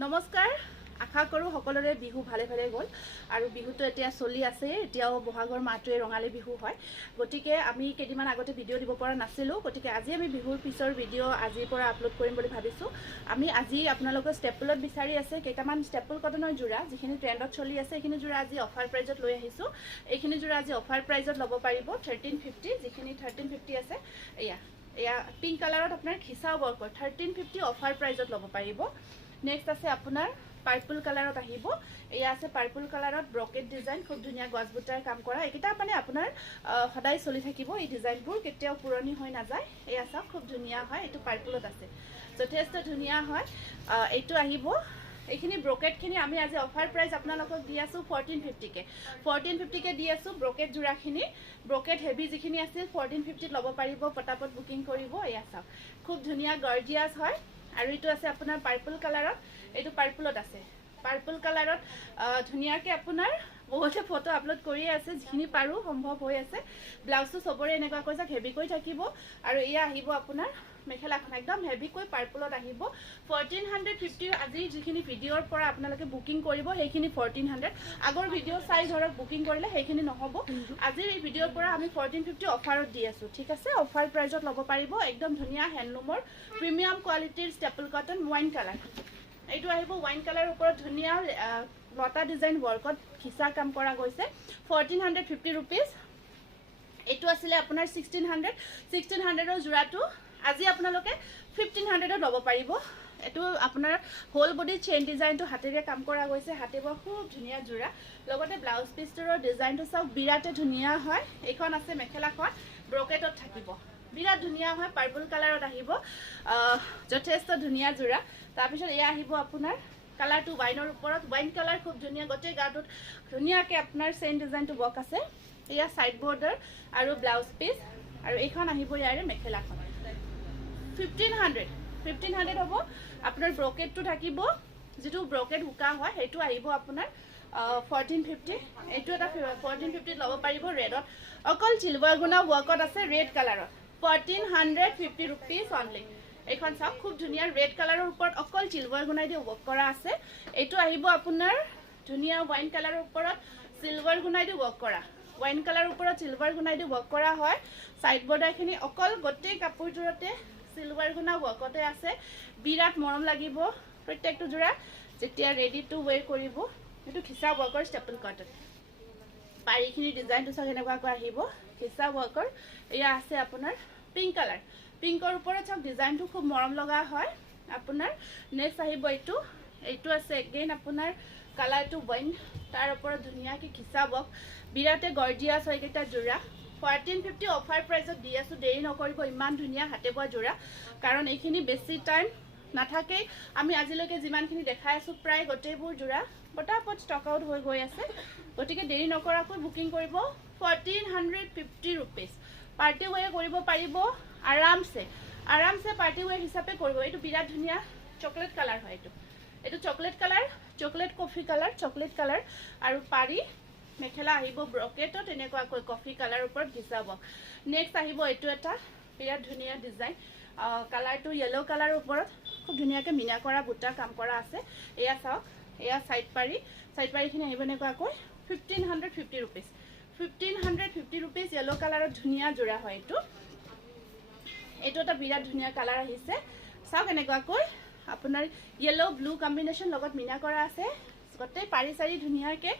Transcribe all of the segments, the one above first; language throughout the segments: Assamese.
নমস্কাৰ আশা কৰো সকলোৰে বিহু ভালে ভালে গ'ল আৰু বিহুটো এতিয়া চলি আছে এতিয়াও বহাগৰ মাহটোৱে ৰঙালী বিহু হয় গতিকে আমি কেইদিনমান আগতে ভিডিঅ' দিব পৰা নাছিলো গতিকে আজি আমি বিহুৰ পিছৰ ভিডিঅ' আজিৰ পৰা আপলোড কৰিম বুলি ভাবিছো আমি আজি আপোনালোকৰ ষ্টেপলত বিচাৰি আছে কেইটামান ষ্টেপল কটনৰ জোৰা যিখিনি ট্ৰেণ্ডত চলি আছে এইখিনি জোৰা আজি অফাৰ প্ৰাইজত লৈ আহিছো এইখিনি জোৰা আজি অফাৰ প্ৰাইজত ল'ব পাৰিব 1350 যিখিনি 1350 আছে এয়া পিংক কালাৰত আপোনাৰ খিচা ৱৰ্কৰ 1350 অফাৰ প্ৰাইজত ল'ব পাৰিব নেক্সট আছে আপোনাৰ পাৰ্পল কালাৰত আহিব এয়া আছে পাৰ্পল কালাৰত ব্ৰকেট ডিজাইন খুব ধুনিয়া গছবুটাৰ কাম কৰা এইটা মানে আপোনাৰ সদায় চলি থাকিব এই ডিজাইনবোৰ কেতিয়াও পুৰণি হৈ নাযায় এয়া চাওক খুব ধুনিয়া হয় এটো পাৰ্পলত আছে যথেষ্ট ধুনিয়া হয় এইটো আহিব এইখিনি ব্ৰকেট খিনি আমি আজি অফাৰ প্ৰাইস আপোনালোকক দি আছো 1450 কে 1450 কে দি আছো ব্ৰকেট জোৰাখিনি ব্ৰকেট হেভি যিখিনি আছিল 1450 ল'ব পাৰিব পটাপট বুকিং কৰিব এয়া চাওক খুব ধুনিয়া গৰ্জিয়াস হয় আৰু এটো আছে আপোনাৰ পাৰ্পল কালাৰত এটো পাৰ্পলত আছে পাৰ্পল কালাৰত ধুনিয়াকে আপোনাৰ বহুতে ফটো আপলোড কৰি আছে যিখিনি পাৰো সম্ভৱ হৈ আছে ব্লাউজটো সবৰে এনেকুৱা কৈছা হেভি কৈ থাকিব আৰু ইয়া আহিব আপোনাৰ মেখেলাখন একদম হেভি কৈ পাৰ্পলত আহিব 1450 আজি যিখিনি ভিডিঅ'ৰ পৰা আপোনালোকে বুকিং কৰিব সেইখিনি 1400 আগৰ ভিডিঅ' চাই ধৰক বুকিং কৰিলে সেইখিনি নহব আজি এই ভিডিঅ'ৰ পৰা আমি 1450 অফাৰত দি আছো ঠিক আছে অফাৰ প্ৰাইজত ল'ব পাৰিব একদম ধুনিয়া হ্যান্ডলুমৰ প্ৰিমিয়াম কোৱালিটিৰ ষ্টেপল কটন ওয়াইন কালাৰ এইটো আহিব ওয়াইন কালাৰ ওপৰত ধুনিয়া লতা ডিজাইন ৱৰ্কত খিচা কাম কৰা গৈছে 1450 रुपीस এটো আছিল আপোনাৰ 1600 ৰ জোৰাটো আজি আপোনালোকে 1500 ল'ব পাৰিব এটো আপোনাৰ হোল বডি চেইন ডিজাইনটো হাতেৰে কাম কৰা গৈছে হাতেবৰ খুব ধুনিয়া জোৰা লগতে ব্লাউজ পিষ্টৰৰ ডিজাইনটো সব বিৰাটে ধুনিয়া হয় এখন আছে মেখেলাখন ব্ৰকেটত থাকিব বিৰাট ধুনিয়া হয় পাৰ্পল কালাৰত আহিব যথেষ্ট ধুনিয়া জোৰা তাৰ পিছত এয়া আহিব আপোনাৰ কালাৰটো ওয়াইনৰ ওপৰত ওয়াইন কালাৰ খুব ধুনিয়া গটে গাটোত ধুনিয়াকে আপোনাৰ চেইন ডিজাইনটো বক আছে এয়া সাইড বৰ্ডাৰ আৰু ব্লাউজ পিস আৰু এইখন আহিব ইয়াৰে মেখেলাখন 1500 হ'ব আপোনাৰ ব্ৰকেটটো থাকিব যেটো ব্ৰকেট হুকা হয় হেতু আহিব আপোনাৰ 1450 এটো এটা 1450 ল'ব পাৰিব ৰেডত অকল চিলভাৰ গুনা ৱৰ্কত আছে ৰেড কালাৰত 1450 रुपीस অনলি এখন সব খুব ধুনিয়া ৰেড কালাৰৰ ওপৰত অকল চিলভাৰ গুনাই দি ৱৰ্ক কৰা আছে এটো আহিব আপোনাৰ ধুনিয়া ওয়াইন কালাৰৰ ওপৰত সিলভাৰ গুনাই দি ৱৰ্ক কৰা ওয়াইন কালাৰৰ ওপৰত সিলভাৰ গুনাই দি ৱৰ্ক কৰা হয় সাইড বৰ্ডাৰখিনি অকল গটে কাপোৰজোৰতে সিলভাৰ গুনা ৱৰ্কতে আছে বিৰাট মৰম লাগিব প্ৰত্যেকটো জোৰা যেতিয়া ৰেডি টু ওয়্যাৰ কৰিব এটো খিচা ৱৰ্কৰ ষ্টেপল কটন পাৰিখিনি ডিজাইনটো সব এনেকুৱাকৈ আহিব খিচা ৱৰ্কৰ এয়া আছে আপোনাৰ পিংক কালাৰ পিংকৰ ওপৰত সব ডিজাইনটো খুব মৰম লগা হয় আপোনাৰ নেক্সট আহিব এইটো আছে এগেইন আপোনাৰ কালাৰটো ওয়াইন তাৰ ওপৰত ধুনিয়াকে খিচা ৱৰ্ক বিৰাটে গৰ্জিয়াস হয় এটা জোৰা 1450 অফাৰ প্ৰাইজত দি আছো দেৰি নকৰিব ইমান ধুনিয়া হাতে বোৱা জোৰা কাৰণ এইখিনি বেছি টাইম নাথাকে আমি আজিলৈকে যিমানখিনি দেখাই আছো প্ৰায় গটেবোৰ জোৰা পটাপট ষ্টক আউট হৈ গৈ আছে গতিকে দেৰি নকৰাকৈ বুকিং কৰিব 1450 रुपीस পাৰ্টি ওয়্যাৰ কৰিব পাৰিব আৰামছে পাৰ্টি ওয়্যাৰ হিচাপে কৰিব এইটো বিৰাট ধুনিয়া চকলেট কালাৰ হয় এইটো chocolate colour chocolate coffee colour chocolate colour আৰু পাৰি মেখেলা আহিব ব্ৰকেটত এনেকুৱাকৈ কফি কালাৰ ওপৰত ঘিচাব নেক্সট আহিব এইটো এটা বিৰাট ধুনিয়া ডিজাইন কালাৰটো ইয়েলো কালাৰৰ ওপৰত খুব ধুনিয়াকে মিনা কৰা বুটা কাম কৰা আছে এয়া চাওক এয়া সাইড পাৰিখিনি আহিব এনেকুৱাকৈ 1550 रुपीस 1550 रुपीस ইয়েলো কালাৰত ধুনিয়া জোৰা হয় এইটো এটা বিৰাট ধুনিয়া কালাৰ আহিছে চাওক এনেকুৱাকৈ আপোনাৰ ইয়েলো ব্লু কম্বিনেশন লগত মিনা কৰা আছে গটে পাৰি সাৰি ধুনিয়াকে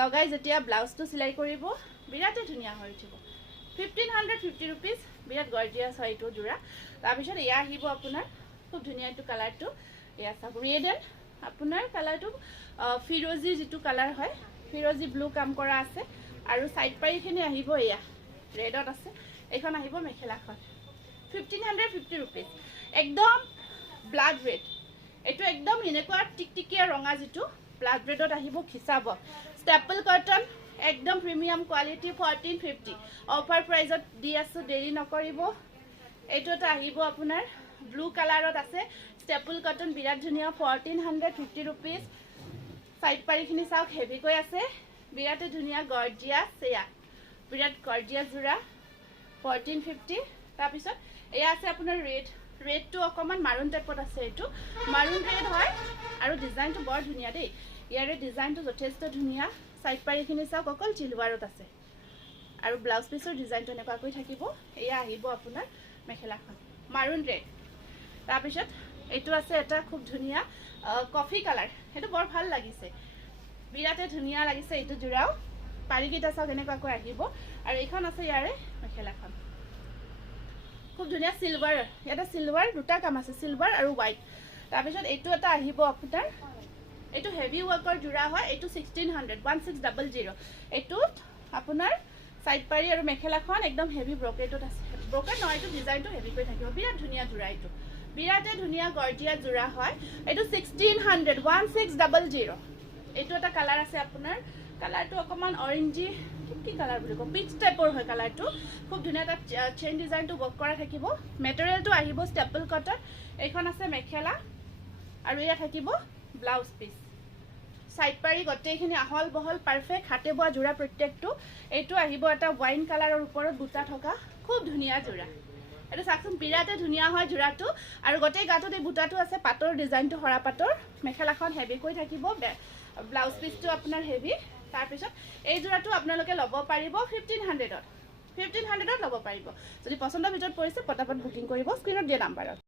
লগাই যেতিয়া ব্লাউজটো সিলাই কৰিব বিৰাটে ধুনিয়া হৈ উঠিব 1550 रुपीस বিৰাট গৰ্জিয়াস হয় এইটো জোৰা তাৰ পিছত এয়া আহিব আপোনাৰ খুব ধুনিয়া এইটো কালাৰটো এয়া চাওক ৰেড এণ্ড আপোনাৰ কালাৰটো ফিৰোজি যেটো কালাৰ হয় ফিৰোজি ব্লু কাম কৰা আছে আৰু সাইড পাৰিখিনি আহিব এয়া ৰেডত আছে এখন আহিব মেখেলাখন 1550 रुपीस একদম ব্লাড ৰেড এটো একদম এনেকুৱা টিকটিকিয়া ৰঙা যেটো ব্লাড ৰেডত আহিব খিচাব ষ্টেপল কটন একদম প্ৰিমিয়াম কোৱালিটি 1450 অফাৰ প্ৰাইজত দি আছো দেৰি নকৰিব এইটো এটা আহিব আপোনাৰ ব্লু কালাৰত আছে ষ্টেপল কটন বিৰাট ধুনিয়া 1450 रुपीस সাইড পাৰিখিনি চাওক হেভি কৈ আছে বিৰাটে ধুনিয়া গৰ্জিয়াস সেয়া বিৰাট গৰ্জিয়াস জোৰা 1450 তাৰ পিছত এয়া আছে আপোনাৰ ৰেড ৰেডটো অকমান মাৰুন টাইপত আছে এটো মাৰুন ৰেড হয় আৰু ডিজাইনটো বৰ ধুনীয়া দেই ইয়াৰে ডিজাইনটো যথেষ্ট ধুনীয়া সাইড পাৰিখিনি চাওক অকল চিলভাৰত আছে আৰু ব্লাউজ পিছৰ ডিজাইনটো এনেকুৱাকৈ থাকিব এয়া আহিব আপোনাৰ মেখেলাখন মাৰুন ৰেড তাৰপিছত এইটো আছে এটা খুব ধুনীয়া কফি কালাৰ সেইটো বৰ ভাল লাগিছে বিৰাটে ধুনীয়া লাগিছে এইটো জোৰাও পাৰিকিটা চাওক এনেকুৱাকৈ আহিব আৰু এইখন আছে ইয়াৰে মেখেলাখন খুব ধুনীয়া সিলভাৰ এটা সিলভাৰ দুটা কাম আছে সিলভাৰ আৰু হোৱাইট তাৰপিছত এইটো এটা আহিব আপোনাৰ এইটো হেভি ওয়াৰ্কৰ জোৰা হয় এইটো 1600 1600 এইটো আপোনাৰ সাইড পাৰি আৰু মেখেলাখন একদম হেভি ব্ৰকেটত আছে ব্ৰকেট নহয় এইটো ডিজাইনটো হেভি কৰি থাকিব বিৰাট ধুনীয়া জোৰা এইটো বিৰাটে ধুনীয়া গৰ্জিয়া জোৰা হয় এইটো 1600 1600 এইটো এটা কালাৰ আছে আপোনাৰ কালাৰটো অকমান অৰেঞ্জি কি কালাৰ বুলি কম পিচ টাইপৰ হয় কালাৰটো খুব ধুনীয়া এটা চেইন ডিজাইনটো ওয়াৰ্ক কৰা থাকিব মেটেৰিয়েলটো আহিব ষ্টেপল কটন এইখন আছে মেখেলা আৰু এয়া থাকিব ব্লাউজ পিস সাইড পাৰি গটেইখিনি আহল বহল পাৰফেক্ট হাতে বোৱা জোৰা প্ৰত্যেকটো এইটো আহিব এটা ওয়াইন কালাৰৰ ওপৰত বুটা থকা খুব ধুনীয়া জোৰা এটা চাকচোন বিৰাটে ধুনীয়া হয় জোৰাটো আৰু গটেই গাটোত এই বুটাটো আছে পাটৰ ডিজাইনটো হৰা পাটৰ মেখেলাখন হেভি কৈ থাকিব ব্লাউজ পিসটো আপোনাৰ হেভি তাৰ পিছত এই জোৰাটো আপোনালোকে ল'ব পাৰিব 1500ত ল'ব পাৰিব যদি পছন্দৰ ভিতৰত পৰিছে পটাপট বুকিং কৰিব স্ক্ৰিনত দিয়া নাম্বাৰত